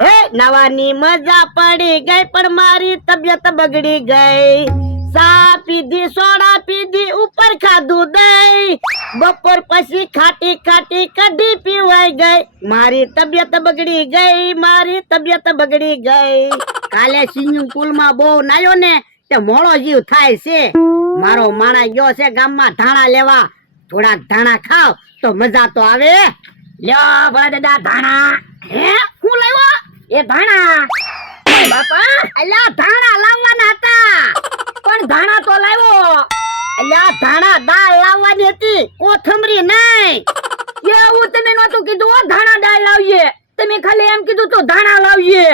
એ નવાની મજા પડી ગઈ પણ મારી તબિયત બગડી ગઈ. સા પીધી સોડા પીધી ઉપર ખાધું દહીં બપોર પછી ખાટી ખાટી કઢી પીવાઈ ગઈ. મારી તબિયત બગડી ગઈ મારી તબિયત બગડી ગઈ. કાલે સ્વિમિંગ પુલ માં બહુ નાયો ને તે મોળો જીવ થાય છે. મારો માણા ગયો છે ગામમાં ધાણા લેવા. થોડાક ધાણા ખાવ તો મજા તો આવે. લ્યો ભલા દાદા ધાણા. હે હું લાવ્યો એ ધાણા? બાપા અલ્યા ધાણા લાવવાના હતા પણ ધાણા તો લાવ્યો. અલ્યા ધાણા દાળ લાવવાની હતી કોથમરી નહીં. એવું તમે નહોતું કીધું ધાણા દાળ લાવીએ. તમે ખાલી એમ કીધું તો ધાણા લાવીએ.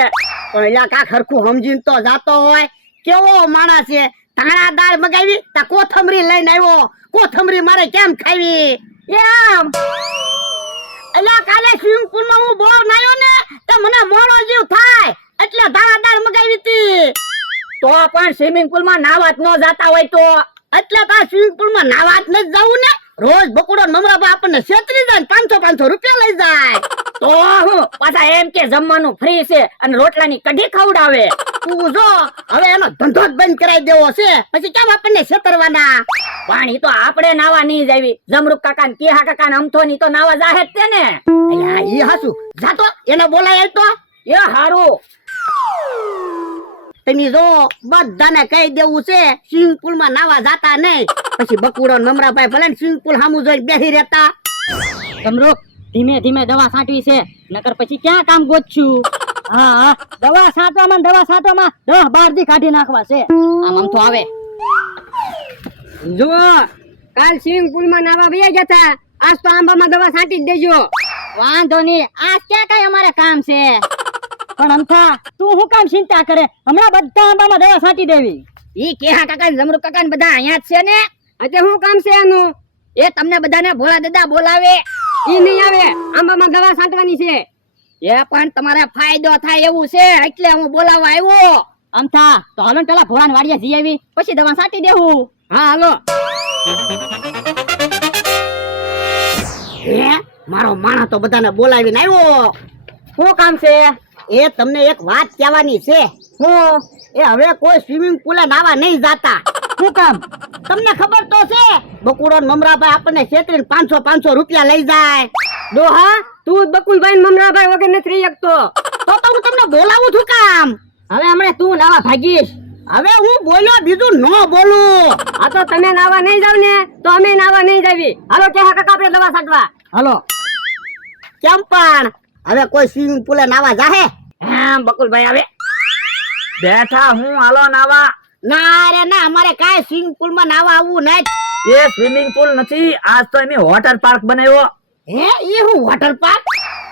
પણ અલ્યા કા ખરખું સમજીને તો જાતો હોય. કેવો માણસ છે. ધાણા દાળ મગાવી તા કોથમરી લઈને આવ્યો. કોથમરી મારે કેમ ખાવી એમ? અલ્યા કાલે સ્વિમિંગ પુલ માં હું બહુ નાયો ને તો મને મોળો જીવ થાય એટલે ધાણા દાળ મગાવી હતી. તો પણ સ્વિમિંગ પુલ માં નાવા જ ન જાતા હોય તો એટલે તો સ્વિમિંગ પુલ માં નાવા જ ન જાવું ને. રોજ બકુડો નમરાબા આપણને છેતરી જાય 500 રૂપિયા લઈ જાય. તો હું પાછા એમ કે જમવાનું ફ્રી છે અને રોટલાની કઢી ખવડાવે. તું જો હવે એનો ધંધો જ બંધ કરાવી દેવો છે પછી કેમ આપણને છેતરવાના? પાણી તો આપણે નાવા નહીં જાવી. જમરૂક કાકા ને કેહા કાકા ને અમથો ની તો નાવા જાહે જ તે ને. અલ્યા ઈ હાસુ જાતો એને બોલાય તો એ હારું. તમે જો બધાને કહી દેવું છે સ્વિમિંગ પુલ માં નાવા જાતા નહીં. પછી બકુડો નમરાભાઈ ભલે સ્વિમિંગ પુલ સામું જોઈ બેસી રહેતા. જમરૂક ધીમે ધીમે દવા છાંટવી છે નકર પછી ક્યાં કામ ગોતશું. હા દવા છાંટવામાં 10-12 દી કાઢી નાખવા છે. આમ તો આવે જો કાલ સ્વિમિંગ પુલ માં નાવા વયા જતા આજ તો આંબામાં દવા છાંટી જ દેજો. વાંધો નહીં આજ ક્યાં કઈ અમારે કામ છે. પણ અમથા તું શું કામ ચિંતા કરે? હમણાં બધા આંબામાં દવા છાંટી દેવી. ઈ કેહા કાકા ને જમરૂક કાકા ને બધા અહીંયા જ છે ને. એટલે શું કામ છે એનું? એ તમને બધાને ભોળા દાદા બોલાવે. ઈ નહીં આવે આંબામાં દવા છાંટવાની છે. એ પણ તમારે ફાયદો થાય એવું છે એટલે હું બોલાવવા આવ્યો. અમથા તો હાલો ને પેલા ભોળાને વાડીએ જઈ આવી પછી દવા છાંટી દેવું. હા હાલો. હે મારો માણસ તો બધાને બોલાવીને આવ્યો. શું કામ છે? એ તમને એક વાત કહેવાની છે. હું એ હવે કોઈ સ્વિમિંગ પુલે નાવા નહીં જાતા. શું કામ? તમને ખબર તો છે બકુડો ને મમરાભાઈ આપણને છેતરીને 500 રૂપિયા લઈ જાય. ડોહા તું બકુલભાઈ ને મમરાભાઈ વગર નથી રહી શકતો. તો હું તમને બોલાવું છું કામ. હવે હમણાં તું નાવા ભાગીશ. હવે હું બોલ્યો બીજું ન બોલું. આ તો તમે નાવા નહીં જાવ ને તો અમે નાવા નહીં જાવી. હાલો કે કાકા આપણે દવા છાંટવા. હાલો. કેમ પણ હવે કોઈ સ્વિમિંગ પુલે નાવા જાહે? હા બકુલભાઈ આવે બેઠા હું હાલો નાવા. ના રે ના અમારે કાઈ સ્વિમિંગ પુલ માં નાવા આવવું નહીં. એ સ્વિમિંગ પુલ નથી આજ તો એમે વોટર પાર્ક બનાવ્યો. હે ઈ હું વોટર પાર્ક?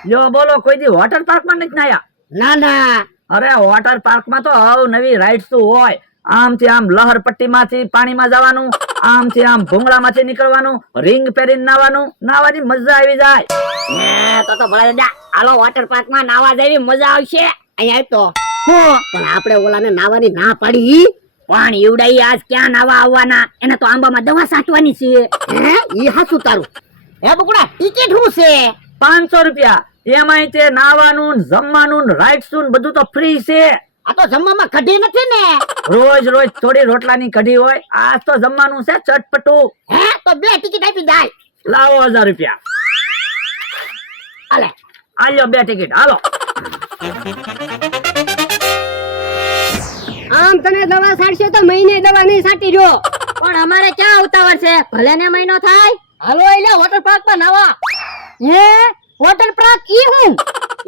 લ્યો બોલો કોઈ દી વોટર પાર્ક માં નથી નાયા? ના ના. અરે વોટર પાર્ક માં તો નવી રાઇડ્સ હોય. આમથી આમ લહરપટ્ટી માંથી પાણીમાં જવાનું, આમથી આમ ભૂંગળા માંથી નીકળવાનું, રિંગ પહેરીને નાવાનું. નાવાની મજા આવી જાય. તો ભલા દાદા હાલો વોટર પાર્ક માં નાવા જેવી મજા આવશે. અહીંયા તો પણ આપણે ઓલાને નાવાની ના પાડી. પણ ઈવડાઈ આજ ક્યાં નાવા આવવાના? એને તો આંબામાં દવા છાંટવાની છે. હે ઈ હાસુ તારું. હે બકુડા ટિકિટ શું છે? 500 રૂપિયા. એમાંય તે નાવાનું જમવાનું રાઇડ્સ બધું તો ફ્રી છે. આ તો જમવામાં કઢી નથી ને? રોજ રોજ થોડી રોટલાની કઢી હોય. આજ તો જમવાનું છે ચટપટું. હે તો 2 ટિકિટ આપી જાય. લાવો 1000 રૂપિયા. હાલે આલ્યો 2 ટિકિટ હાલો. આમ તમે દવા છાડશો તો મહિને દવા નહીં છાંટી જો. પણ અમારે ક્યાં ઉતાવળ છે? ભલે ને મહિનો થાય. હાલો એટલે વોટર પાર્ક માં નાવા. હે વોટર પાર્ક ઈ હું?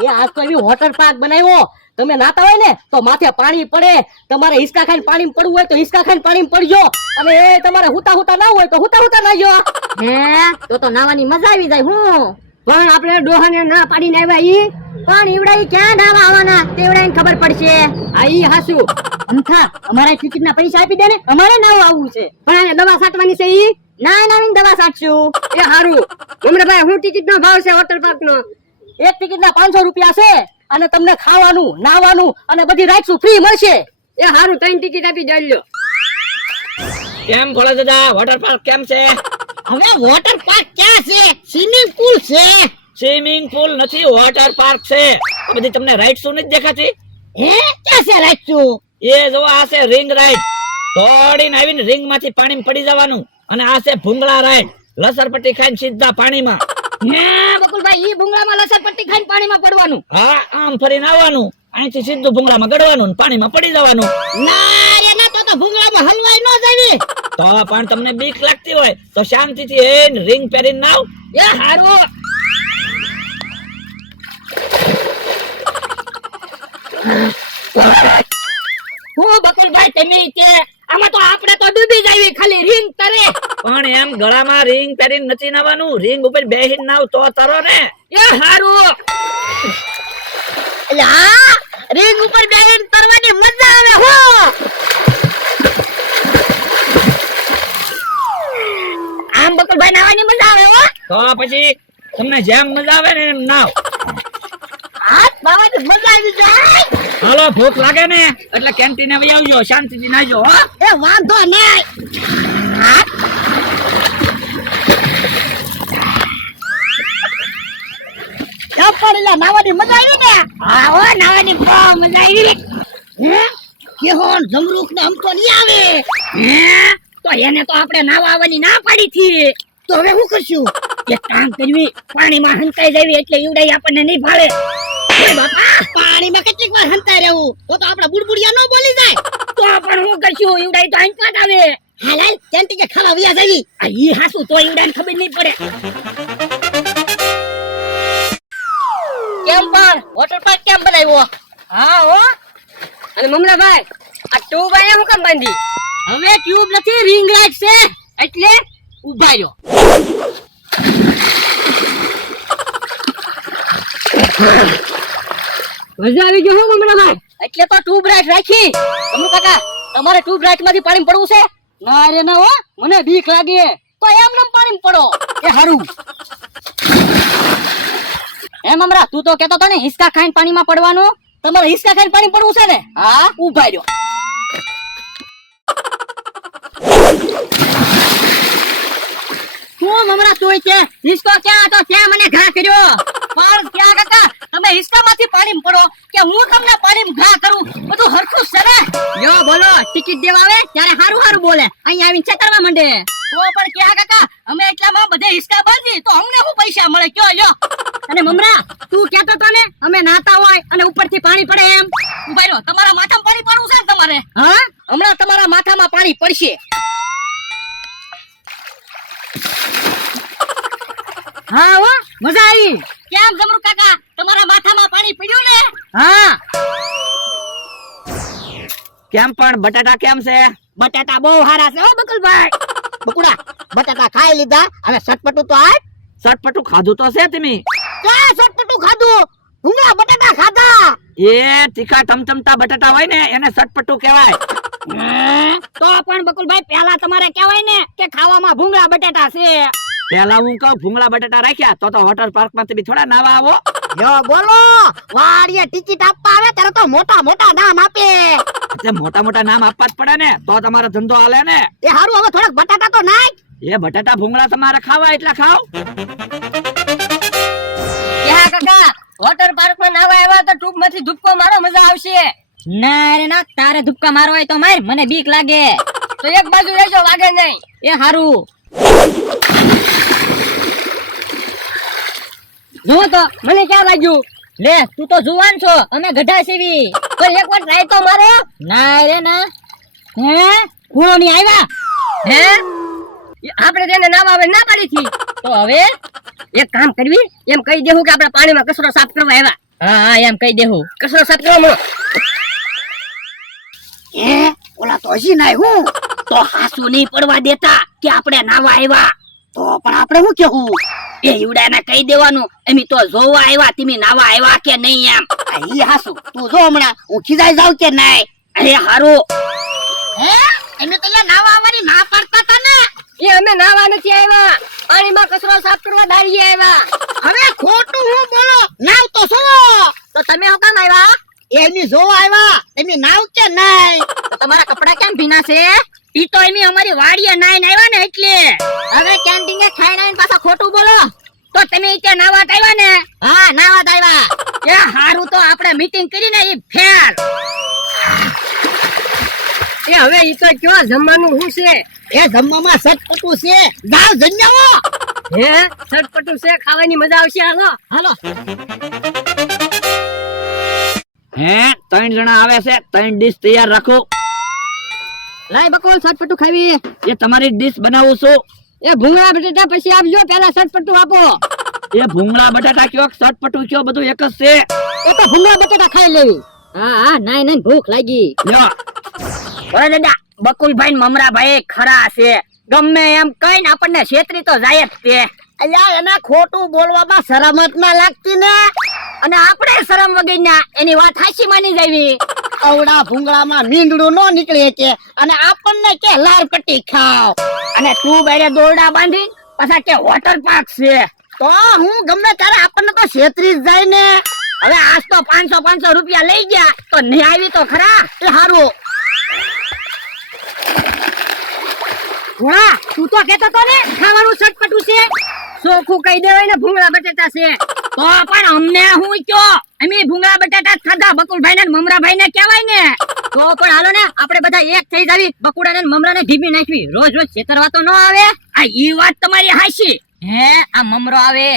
એ આજ તો એવી વોટર પાર્ક બનાવ્યો. તમે નાતા હોય ને તો માથે પાણી પડે. તમારે હિસકા ખાઈને પાણી પડવું હોય તો હિસકા ખાઈને પાણી પડજો. અને એ તમારે હુતા હુતા ના હોય તો હુતા હુતા નાજો. હે તો નાવાની મજા આવી જાય. હું પણ આપણે ડોહાને ના પાડીને આવ્યા ઈ. પણ ઈવડાઈ ક્યાં નાવા આવવાના તેવડાઈને ખબર પડશે. આ ઈ હાસુ. અમથા અમારા ટિકિટ ના પૈસા આપી દે ને, અમારે નાવા આવવું છે. પણ આને દવા છાંટવાની છે ઈ. ના નાવીને દવા છાંટશું. એ હારું. મમરાભાઈ હું ટિકિટ નો ભાવ છે વોટર પાર્ક નો? એક ટિકિટ ના 500 રૂપિયા છે અને તમને ખાવાનું નાવાનું અને બધી રાઇડ્સ ફ્રી મળશે. એ હારું 3 ટિકિટ આપી દેજો. કેમ ભોળા દાદા વોટર પાર્ક કેમ છે? હવે વોટર પાર્ક ક્યાં છે? સ્વિમિંગ પુલ છે. સ્વિમિંગ પુલ નથી વોટર પાર્ક છે. આ બધી તમને રાઈડ શું નથી દેખાતી? હે ક્યાં છે રાખશું? એ જો આ છે રિંગ રાઈડ. દોડીને આવીને રિંગ માંથી પાણીમાં પડી જવાનું. અને આ છે ભૂંગળા રાઈડ. લસરપટ્ટી ખાઈને સીધા પાણીમાં. હે બકુલભાઈ ઈ ભૂંગળામાં લસરપટ્ટી ખાઈને પાણીમાં પડવાનું. હા, આમ ફરીને આવવાનું. અહીંથી સીધું ભૂંગળામાં ગડવાનું ને પાણીમાં પડી જવાનું. ના રે ના, તો ભૂંગળામાં હલવાઈ ન જાવી. તો પણ તમને બીક લાગતી હોય તો શાંતિથી એને રિંગ પહેરીને નાવ. એ હારું. હું બકુલભાઈ તમે કે આમાં તો આપણે તો ડૂબી જાવી ખાલી રિંગ તરે. પણ એમ ગળામાં રિંગ પહેરીને નથી નાવાનું. રિંગ ઉપર બેહીને નાવ તો તરો ને. એ હારું. એટલે હા, રિંગ ઉપર બેહીને તરવાની મજા આવે હો. આમ બકુલભાઈ નાવાની મજા આવે હો. તો પછી તમને જેમ મજા આવે ને એમ નાવ. હાથ બાવાની મજા આવી જાય. હાલો, ભૂખ લાગે ને એટલે કેન્ટીને વહી આવજો. શાંતિથી નાહજો હો. એ વાંધો નહીં. કેમ પણ એલા નાવાની મજા આવી ને? હા હો, નાવાની બહુ મજા આવી. હે કેહોન જમરૂખ ને આમ તો નહીં આવે. હે તો એને તો આપણે નાવા આવવાની ના પાડી થી. તો હવે શું કરશું? એક કામ કરવી, પાણીમાં હંતાઈ જાવી એટલે ઈવડાઈ આપણને નહીં ભાળે. ઓય બાપા, પાણીમાં કેટલીક વાર હંતાઈ રહેવું તો આપડા બુડબુડિયા ન બોલી જાય. તો પણ હું કરશું, ઈવડાઈ તો હંતાત આવે. હાલ હાલ કેન્ટીને ખાવા વ્યા જાવી. આ ઈ હાસુ તો ઈવડાઈને ખબર નહીં પડે. કેમ પણ વોટર પાર્ક કેમ બનાવ્યો? હા હો. અને મમરાભાઈ, આ ટ્યુબ આયા હું કેમ બાંધી? હવે ટ્યુબ નથી, રિંગ લાઈટ છે એટલે ઉભા રહ્યો. મજા આવી ગયો હો મમરાભાઈ. એટલે તો ટ્યુબ લાઈટ રાખી. તમે કાકા, તમારે ટ્યુબ લાઈટ માંથી પાણી પડવું છે? ના રે ના હો, મને બીક લાગે. તો એમને પાણી પડો. એ હારું. એ મમરા, તું તો કેતો તો ને હિસકા ખાઈને પાણીમાં પડવાનું. તમારે હિસકા ખાઈને પાણી પડવું છે ને? હા, ઉભા રહ્યો. હું મમરા તોય છે હિસકો ક્યાં હતો ત્યાં મને ઘા કર્યો. પણ ક્યાં કાકા, તમે હિસકામાંથી પાણીમાં પડો કે હું તમને પાણીમાં ઘા કરું? બધું હરખું છે ને? યો બોલો, ટિકિટ દેવા આવે ત્યારે હારું હારું બોલે, અહીંયા આવીને છેતરવા માંડે. તો પણ ક્યાં કાકા, અમે એટલામાં બધે હિસકા બાંધી તો અમને શું પૈસા મળે કયો લ્યો. અને મમરા, તું કહેતો તો ને અમે નાતા હોય અને ઉપરથી પાણી પડે એમ. ઉભા રહ્યો, તમારા માથામાં પાણી પડવું છે ને તમારે? હા, હમણાં તમારા માથામાં પાણી પડશે. હા હો, મજા આવી. કેમ જમરૂ કાકા, તમારા માથામાં પાણી પડ્યું ને? હા. કેમ પણ બટાટા કેમ છે? બટાટા બહુ સારા છે હો બકુલભાઈ. બકુડા બટાકા ખાઈ લીધા, હવે સટપટું તો આય. ચટપટું ખાધું તો છે તમે? ક્યાં સટપટું ખાધું? ભૂંગળા બટાકા ખાધા. એ તીખા ટમટમતા બટાટા હોય ને એને ચટપટું કહેવાય. તો પણ બકુલભાઈ, પહેલા તમારે કહેવાય ને કે ખાવામાં ભૂંગળા બટાટા છે. પેલા હું કહું ભૂંગળા બટાટા રાખ્યા તો વોટર પાર્ક માં તમે થોડા નાવા આવો. યો બોલો, વાડીએ ટિકિટ આપવા આવે ત્યારે તો મોટા મોટા નામ આપે. એટલે મોટા મોટા નામ આપવા જ પડે ને તો તમારો ધંધો હાલે ને. એ હારું, હવે થોડાક બટાકા તો નાખ. એ બટાટા ભૂંગળા તમારે ખાવા એટલા ખાવ. ક્યાં કાકા, વોટર પાર્ક માં નાવા આવ્યા તો ટ્યુબ માંથી ધુપકો મારો, મજા આવશે. ના રે ના, તારે ધુપકા મારો હોય તો માર, મને બીક લાગે. તો એક બાજુ રહેજો, વાગે નહીં. એ હારું. જો તો મને ક્યાં લાગ્યું? લે, તું તો જુવાન છો, અમે ગઢા સીવી. તો એક વાર ટ્રાય તો મારો. ના રે ના. હે ઘોડો ની આવ્યા? હે આપણે તેને નાવા આવે ના પાડી થી. તો હવે એક કામ કરવી, એમ કહી દેવું કે આપણે પાણીમાં કચરો સાફ કરવા આવ્યા. હા હા, એમ કહી દેવું કચરો સાફ કરવા મળો. ઓલા તો હજી નાય હું. તો હાસુ નહીં પડવા દેતા કે આપણે નાવા આવ્યા. તો પણ આપણે શું કેવું? એ ઈવડાને કહી દેવાનું એમી તો જોવા આવ્યા, તમે નાવા આવ્યા કે નહીં એમ. આ ઈ હાસુ, તું જો હમણાં હું ખીજાઈ જાઉં કે નહીં. અરે હારું. હે એને તો યાર નાવા આવવાની ના પાડતા હતા ને. એ અમે નાવા નથી આવ્યા, પાણીમાં કચરો સાફ કરવા દાડીએ આવ્યા. હવે ખોટું હું બોલો, નાવ તો છો. તો તમે શું કામ આવ્યા? એની જોવા આવ્યા, તમે નાવ કે નહીં. તો તમારા કપડા કેમ ભીના છે? ઈ તો એમી અમારી વાડીએ નાઈને આવ્યા ને એટલે. હવે કેન્ટીને ખાઈને આવીને પાછા ખોટું બોલો. તો તમે ત્યાં નાવા આવ્યા ને? હા નાવા આવ્યા. એ હારું, તો મીટિંગ કરીને ઈ ફેલ. એ હવે ઈ તો કયો જમવાનું શું છે? એ જમવામાં સટપટું છે, જાઓ જમ્યાવો. હે ચટપટું છે, ખાવાની મજા આવશે. હાલો હાલો. હે 3 જણા આવે છે, 3 ડીશ તૈયાર રાખો. લાય બકોલ ચટપટું ખાવી. એ તમારી ડીશ બનાવું છું. એ ભૂંગળા બટેટા પછી આપજો, પહેલા ચટપટું આપો. એ ભૂંગળા બટાટા કયો સટપટું કયો બધું એક જ છે. એ તો ભૂંગળા બટેટા ખાઈ લેવી. હા હા, નાઈ નાઈ ભૂખ લાગી. લ્યો ઓય દાદા, બકુલભાઈ ને મમરાભાઈ ખરા છે. ગમે એમ કઈને આપણને છેતરી તો જાય જ તે. અલ્યા એને ખોટું બોલવામાં શરમ જ ના લાગતી ને. અને આપણે શરમ વગરના એની વાત હાચી માની જાવી. અવડા ભૂંગળામાં મીંદડું નો નીકળે કે, અને આપણને કે લાલ પટ્ટી ખાવ. અને તું બેરે દોરડા બાંધી પાછા કે વોટર પાર્ક છે. તો હું ગમે ત્યારે આપણને તો છેતરી જ જાય ને. હવે આજ તો 500 રૂપિયા લઈ ગયા તો નહીં આવી તો ખરા. એ હારું. વાહ, તું તો કહેતો તો ને ખાવાનું ચટપટું છે. ચોખ્ખું કહી દેવાય ને ભૂંગળા બટેટા છે. તો પણ અમને હું કયો, અમે ભૂંગળા બટાટા જ ખાધા. બકુલભાઈ ને મમરાભાઈ ને કહેવાય ને. તો પણ હાલો ને, આપણે બધા એક થઈ જાવી, બકુડા ને મમરા ને ભીબી નાખવી. રોજ રોજ છેતરવા તો ન આવે. આ ઈ વાત તમારી હાચી. હે આ મમરો આવે.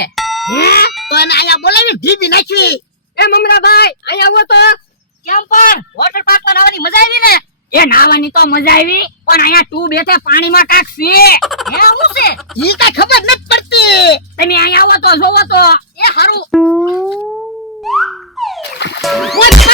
હે તો એને અહીંયા બોલાવી ઢીબી નાખવી. એ મમરાભાઈ અહીં આવો તો. કેમ પણ વોટર પાર્ક માં નાવાની મજા આવી ને? એ નાવાની તો મજા આવી, પણ અહીંયા તું બેઠે પાણીમાં કાક છે. હે શું છે? ઈ કઈ ખબર નથી પડતી. તમે અહીંયા આવો તો જોવો તો. એ હારું. ઓય!